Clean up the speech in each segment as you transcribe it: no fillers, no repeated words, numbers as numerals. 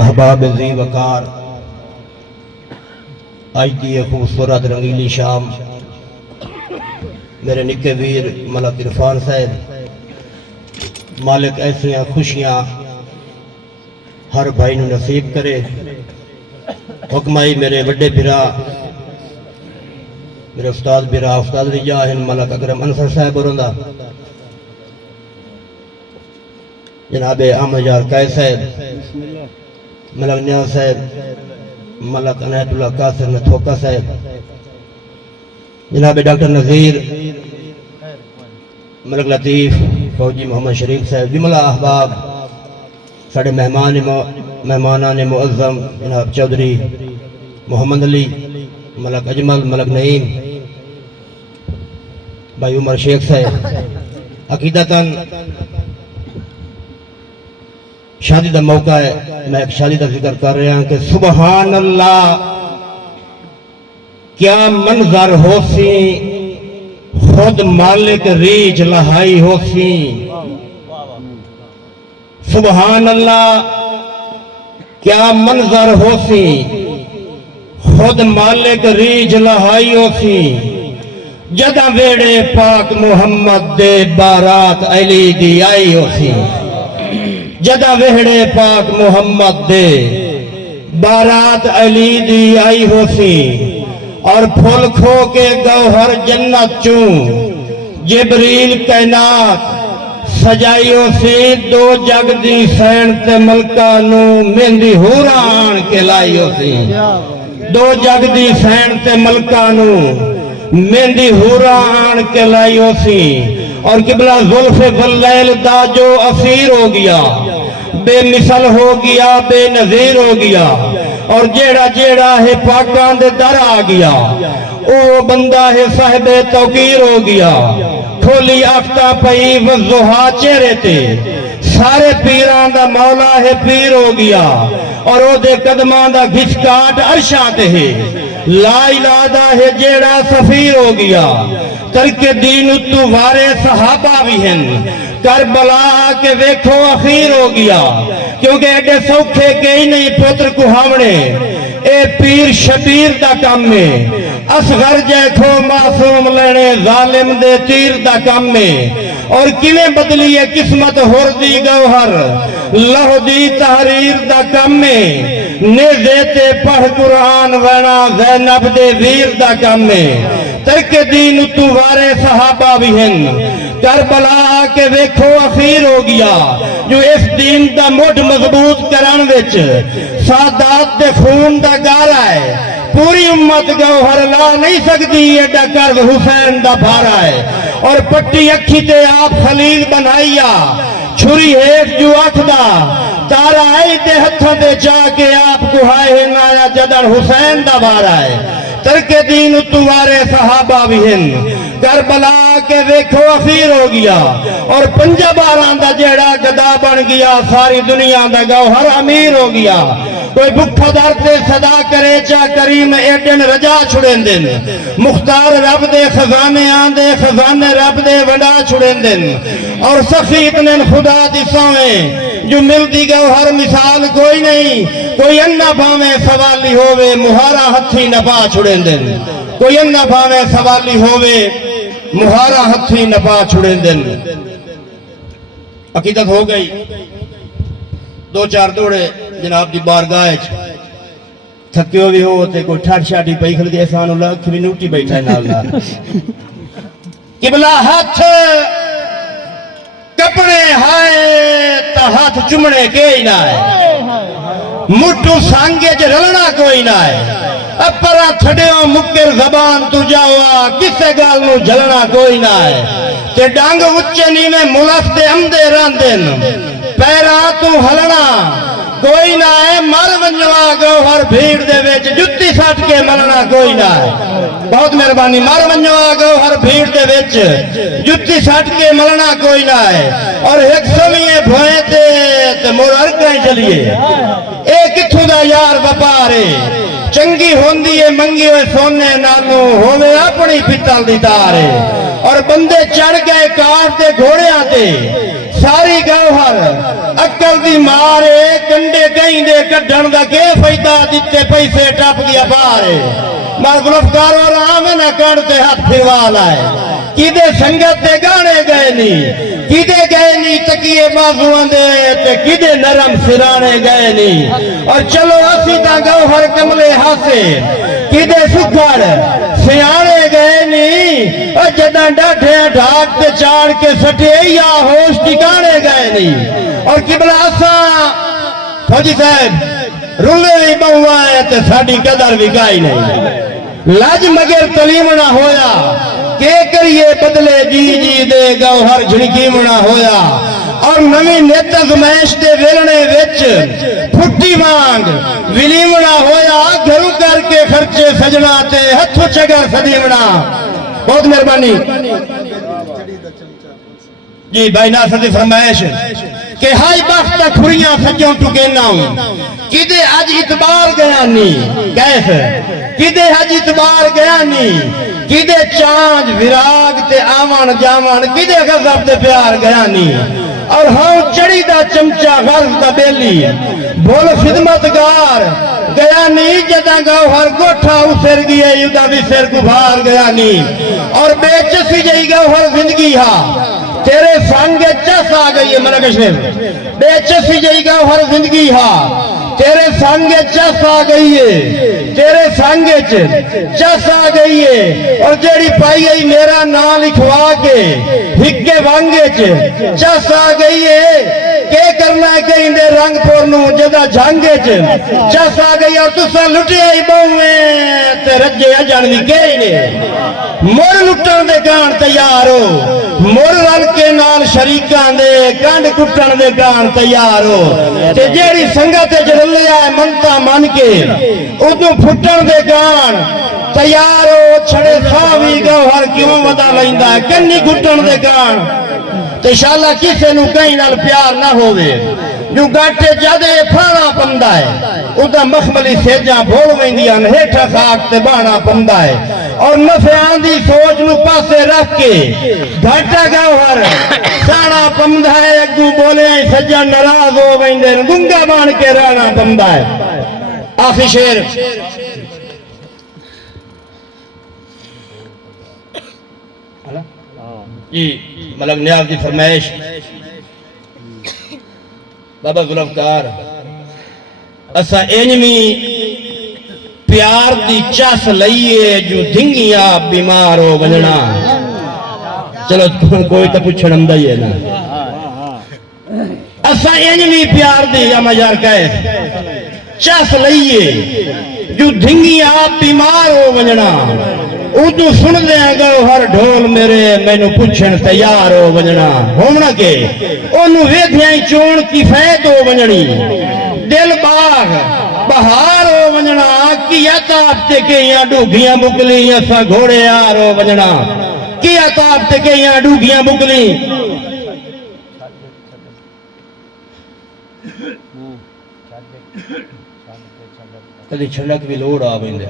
अहबाब ज़ी वकार आज की ये खूबसूरत रंगीली शाम मेरे निके वीर मलक इरफान साहब मालिक ऐसियां खुशियां हर भाई नूं नसीब करे। हुक्माई मेरे बड़े बिरा मेरे उस्ताद बिरा उस्ताद रिजा मलक अकरम अंसर साहब होंदा जनाब अहमद यार कै साहब मलक न्याज साहब मलक अनायतुल्ला कासिर नथोका साहब जनाब डॉक्टर नज़ीर मलक लतीफ़ फौजी मोहम्मद शरीफ साहब जुमला अहबाब साढ़े मेहमान ने मुअज़्ज़म जनाब चौधरी मोहम्मद अली मलक अजमल मलक नईम भाई उमर शेख साहब अकीदतन शादी का मौका है। मैं एक शादी का जिक्र कर रहा हूं कि सुबहान अल्लाह क्या मंजर होसी खुद मालिक रीच लहाई होसी। सुबहान अल्लाह क्या मंजर होसी खुद मालिक रीच लहाई होसी। जदा वेड़े पाक मुहम्मद दे बारात अली दी आई होसी। जदा वेहड़े पाक मुहम्मद दे बारात अली दी आई होसी और फुल खो के गौहर जन्नत चू जिबरील कैनात सजाई होसी। दो जग दी सैन ते मलका नू मेहंदी हूरा आन के लाई होसी। दो जग दी सैन ते मलका नू मेहंदी हूरा आन के लाई होसी। और किबला जुल्फ़े वल्लैल दा जो असीर हो गया बेमिसल हो गया बेनज़ीर हो गया और जेड़ा जेड़ा है पाकां दे दर आ गया ओ बंदा है साहिबे तौकीर हो गया। खोली आफ्ता पई वज़ुहा चेहरे ते सारे पीरां दा मौला है पीर हो गया और ओदे कदमां दा घिसकाट अर्शां ते है। ला इलाहा दा है जेड़ा सफीर हो गया। तरके दीन तू वारे सहाबा भी हैं करबला के वेखो अखीर हो गया क्योंकि एडे सौखे के ही नहीं पुत्र कुहावने ए पीर शबीर दा काम में असगर जैखो मासूम लेने जालिम दे तीर दा काम में। और किवें बदली है किस्मत होर दी गौहर लह दी तहरीर दा काम में। नेज़े ते पढ़ कुरान वैना ज़ैनब दे वीर दा काम में। तरके दीन तू वारे सहाबा भी हैं करबला के वेखो अखीर हो गया जो इस दीन दा मुठ मजबूत करन विच सादात दे खून दा गारा है। पूरी उम्मत गौहर ला नहीं सकती एडा कर्ज हुसैन दा भारा है। और पट्टी अखी ते आप खलील बनाइया छुरी हेठ जो अखदा तारा आई दे हथों दे जाके आप कुहाए नाया जदन हुसैन दा भारा है। तरके दीन तुवारे सहाबा भी हैं करबला के वेखो अखीर हो गया और पंजाबारां दा जेड़ा गदा बन गया सारी दुनिया दा गौहर अमीर हो गया। कोई भुखा दर ते सदा करे चा करीम एडन रजा छुड़ेंदे मुख्तार रब दे खजाने आंदे खजाने रब दे वडा छुड़ेंदे और सखी इतने खुदा दी सौवे जो मिलती गौहर मिसाल कोई नहीं। कोई अन्ना भावे सवाली होवे मुहारा हथी नपा छुड़ेंदे। कोई अन्ना भावे सवाली होवे मुहारा हथी नपा छुड़ेंदे। अकीदत हो गई दो चार दौड़े जनाब दी बारगाह थक्यो भी हो ते कोई ठाठ शाठी पई खलदी एहसान लख भी नूटी बैठा है नाल नाल किबला हाथ कपड़े हाय ता हाथ चुमने के ही ना है। मुठू सांगे च रलना कोई ना है। अपरा छड़ियो मुक्कर जबान तू जावा किसे गाल नू जलना कोई ना है। ते डांग उच्चे नीवे मुलफ दे अमदे रांदेन पैरा तू हलना कोई ना है। मर वंजवा गौहर भीड़ दे विच जुत्ती सट के मलना कोई ना है। बहुत मेहरबानी। मर वंजवा गौहर भीड़ दे विच जुत्ती सट के मलना कोई ना है। और एक समीए भोए ते मोर अरकां चलिए ए किथों दा यार व्यापार है। चंगी होंदी है मंगी हुए सोने नालों होवे अपनी पित्तल दी तार है। और बंदे चढ़ गए काठ दे घोड़ियां ते सारी गौहर अक्ल दी मारे कंडे कहीं दे कढ़न दा के फायदा दिते पैसे टप गया बाहर मर गुलफकार और आम ना कढ़ते हाथ फिरवा लाए किदे संगत दे गाने गए नी किदे गए नी तकिए बाजुआं दे ते किदे नरम सिराने गए नी और चलो असी ता गौहर कमले हासे किदे सुखड़ सियाने गए नी और जदा डाठे ढाक ते चाड़ के सटे या होश ठिकाने गए नी और किबला असा फौजी साहब रुले भी बहुआ है ते साडी कदर भी गाई नहीं लाज मगर तलीमना होया के करिए बदले जी जी दे गौहर झिड़कीमना होया और नवी नेत गमैश दे वेलने विच फुट्टी मांग विलीमना होया घरों करके खर्चे सजना ते हथों चगर सदीमना बहुत मेहरबानी जी भाई नासर दी फरमाइश के हाई बख्त खुरियां सजों टुकेना किदे अज इतबार गया नी कैफ किदे अज इतबार गया नी किदे चांद विराग ते आवन जावन किदे गजब ते प्यार गया नी और हाँ चढ़ी दा चमचा गर्व दा बेली बोल खिदमतगार गया नी जदा गौहर गोठा उसेर गया युदा भी सिर गुभार गया नी और बेचसी जई गौहर जिंदगी हा तेरे संग चस आ गई है मलक शेर बेचसी जई गौहर जिंदगी हा तेरे संग चस आ गई है तेरे संग चस आ गई है और जेड़ी पाई गई मेरा नाम लिखवा के हिक्के वांगे चस आ गई है के करना है कहीं दे रंग पोरनू जदा झांगे चस आ गई और तुसा लुटिया ही बहुए ते रज्जे अजन दी के ने मोर लुटन दे गान तैयार हो मोर रल के नाल शरीकां दे कंड कुटन दे गान तैयार हो ते जेड़ी संगत च रलिया है मनता मन के उदू फुटन दे गान तैयार हो छड़े सावी गौहर क्यों वदा लैंदा है कन्नी कुटन दे गान ते शाला किसे नु कहीं नाल प्यार ना होवे जो गाटे जादे फाना पंदा है उदा मखमली सेजा भोल वेंदियां हेठा खाक ते बाणा पंदा है और नफियां दी सोच नु पासे रख के घाटा गौहर साना पंदा है अगू बोले सज्जा नाराज हो वेंदे गुंगा बन के रहना पंदा है आखिरी शेर जी मलक न्याज की फरमाइश बाबा गुलफकार असा एनवी प्यार दी चस लईए जो धिंगिया बीमार हो वजना चलो कोई तो पूछण आंदा ही है ना असा एनवी प्यार दी या मजार कहे चस लईए जो धिंगिया बीमार हो वजना उदू सुन दिया गौहर ढोल मेरे मैनू पूछण तैयार हो वजना होना के ओनू वेधिया चोण की फैद हो वजनी दिल बाग बहार हो वजना किया ताप ते कईयां डूगियां बुकली असा घोड़े यार हो वजना किया ताप ते कईयां डूगियां बुकली कदी छलक भी लोड़ आ वेंदे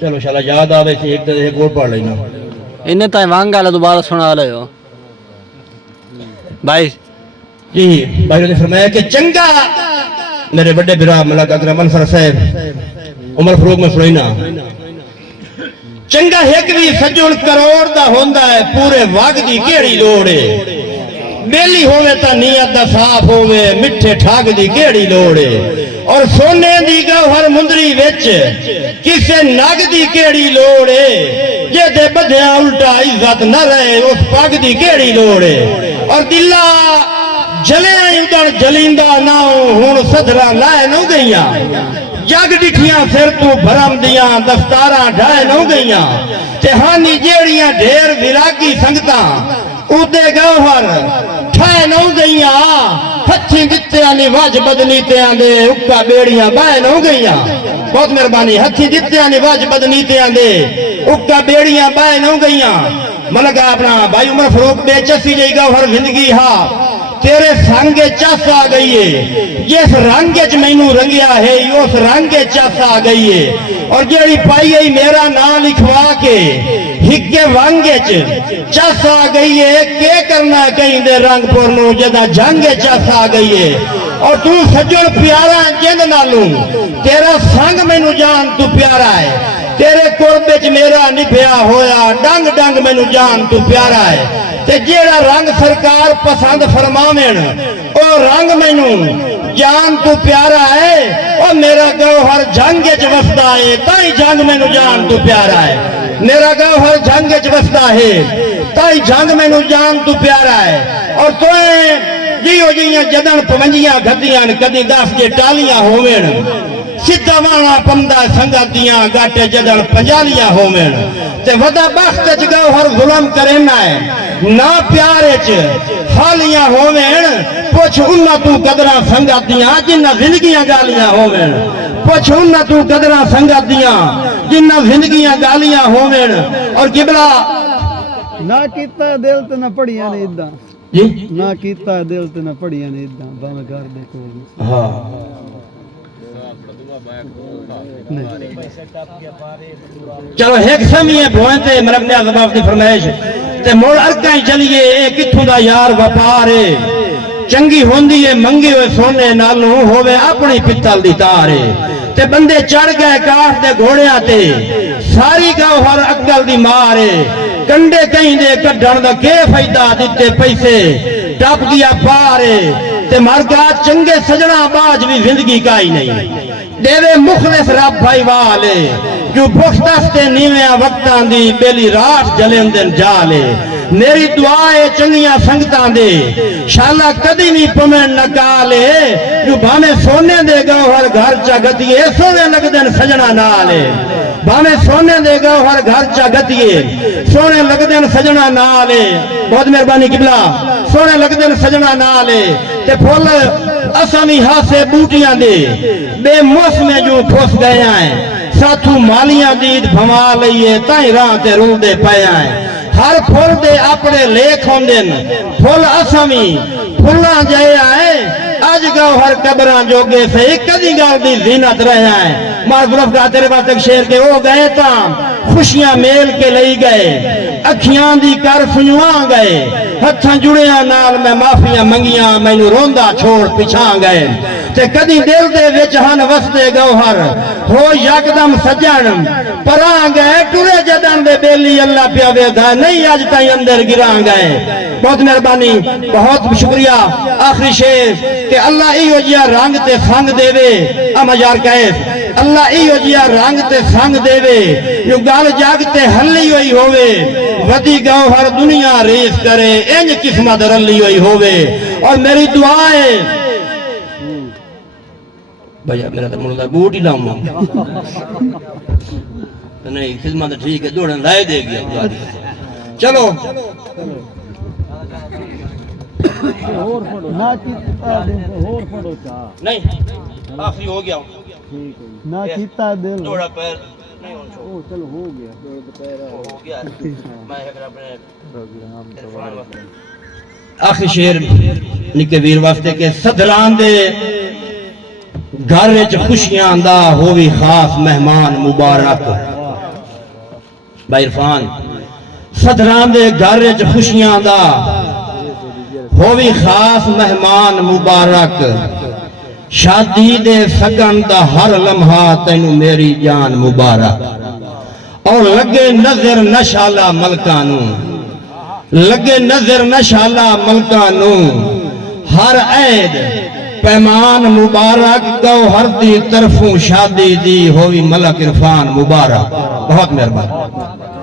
चलो शाला याद आवे से एक और पढ़ लेना इन्हें तो वांग वाला दोबारा सुना ले हो भाई जी भाई ने फरमाया कि चंगा मेरे बड़े बिरा मलक अकरम अनसर साहब उमर फरूक में सुनाई ना चंगा एक भी सज्जन करोड़ दा होंदा है पूरे वग दी केड़ी लोड़ है बेली होवे ता नियत दा साफ होवे मिठे ठाक दी केड़ी लोड़ है और सोने दी गौहर मुंदरी विच किसे नग दी केड़ी लोड़ है जे दे बधिया उल्टा इज्जत न रहे उस पग दी केड़ी लोड़ है और दिला जलिया उदण जलिंदा ना हुण सदरा लाए न गईया जग डिठियां सिर तू भरम दियां दस्तारा ढाए न गईया ते हानी जेड़ियां ढेर विरागी संगतां उदे गौहर ठाए न गईया हथी दित्तियां नी वज बदनी ते आंदे उक्का बेड़ियां बाए न गईया बहुत मेहरबानी हथी दित्तियां नी वज बदनी ते आंदे उक्का बेड़ियां बाए न गईया मलका अपना भाई उमर फरूक बेचसी जई गौहर जिंदगी हा तेरे संग चस आ गई है जिस रंग च मैनू रंगिया है उस रंग चस आ गई है और जेड़ी पाई गई मेरा नाम लिखवा के हिके वांगे च चस आ गई है के करना कहीं दे रंगपुर नू जदा जंगे चस आ गई है और तू सज्जन प्यारा जिंद नालू तेरा संग मैनू जान तू प्यारा है तेरे कुर्बे च मेरा निभया होया डंग डंग मैनू जान तू प्यारा है ते जेड़ा रंग सरकार पसंद फरमावेन ओ रंग मैनू जान तू प्यारा है ओ मेरा गौहर जंग च वसदा है ताई जंग मैनू जान तू प्यारा है मेरा गौहर जंग च वसदा है ताई जंग मैनू जान तू प्यारा है और तोए जियो जियां जदन पवंजियां घदियां कदी 10 के टालियां होवेन सिद्धा वाणा पंदा संगातियां गाटे जदन पंजालियां होवेन ते वदा बख्त च गौहर जुल्म करेना है ना प्यारे च हालियां होवेन पुछ उन्ना तू कदरा संगातियां जिन्ना जिंदगियां गालियां होवेन पुछ उन्ना तू कदरा संगातियां जिन्ना जिंदगियां गालियां होवेन और किबला ना कीता दिल ते ना पढ़ियां ने इदां जी ना कीता दिल ते ना पढ़ियां ने इदां भाਵੇਂ घर दे कोल हां चलो एक समीए भोंते मरब ने जवाब दी फरमाइश ते मोड़ अरकाई चलिए ए किथों दा यार व्यापार है चंगी होंदी है मंगे हुए सोने नालू होवे अपनी पित्तल दी तार है ते बंदे चढ़ गए काठ दे घोड़ियां ते सारी गौहर अक्कल दी मार है कंडे कहीं दे कढण दा के फायदा दिते पैसे टप गया पार है ते मर गया चंगे सजना बाज भी जिंदगी का ही नहीं देवे मुखलिस रब भाई वाले जो भुख दस्ते नीविया वक्तां दी बेली रात जलें दिन जाले मेरी दुआ है चंगियां संगतां दे शाला कदी नहीं पवन नकाले जो भावे सोने दे गौहर घर चा गतिए सोने लगदन सजना नाले भावे सोने दे गौहर घर चा गतिए सोने लगदन सजना नाले बहुत मेहरबानी किबला सोने लगदन सजना नाले ते फुल असमी हासे बूटियां दे बेमौसमे जो फुस गए हैं साथू मालियां दीद भवा लईए ताई राह ते रुलदे पया हैं हर फुल दे अपने लेख होंदे फुल असमी फुल्ला जया है अज गौहर कबरां जोगे से कदी गल दी जीनत रहा है मार बुलफ का तेरे पास तक शेर के वो गए ता खुशियां मेल के लई गए अखियां दी कर सुनवा गए हथां जुड़िया नाल मैं माफियां मंगियां मैनू रोंदा छोड़ पिछा गए ते कदी दिल दे विच हन वसदे गौहर हो यकदम सजन परा गए टुरे जदन दे बेली अल्लाह पिया वेदा नहीं अज ताई अंदर गिरा गए बहुत मेहरबानी बहुत शुक्रिया आखिरी शेर कि अल्लाह इहो जिहा रंग ते संग देवे अमजार कहे अल्लाह इहो जिहा रंग ते संग देवे जो गल जग ते हल्ली हुई होवे वदी गौहर दुनिया रेस करे इंज किस्मत रली हुई होवे और मेरी दुआ है भैया मेरा तो मुर्दा बूट ही लाऊंगा नहीं खिदमत ठीक है दौड़न लाए देगी चलो ना कीता दिल होर पढ़ो चा नहीं आखिरी हो गया ना कीता दिल थोड़ा पैर ओ चलो हो गया हो गया मैं अपने आखिरी शेर निके वीर वास्ते के सदरां दे घर विच खुशियां दा होवी खास मेहमान मुबारक भाई इरफान सदरां दे घर विच खुशियां दा होवी खास मेहमान मुबारक शादी दे सगन दा हर लम्हा तैनू मेरी जान मुबारक और लगे नजर नशाला मलका नू लगे नजर नशाला मलका नू हर ऐद पैमान मुबारक गौहर दी तरफों शादी दी होवी मलक इरफान मुबारक बहुत मेहरबानी।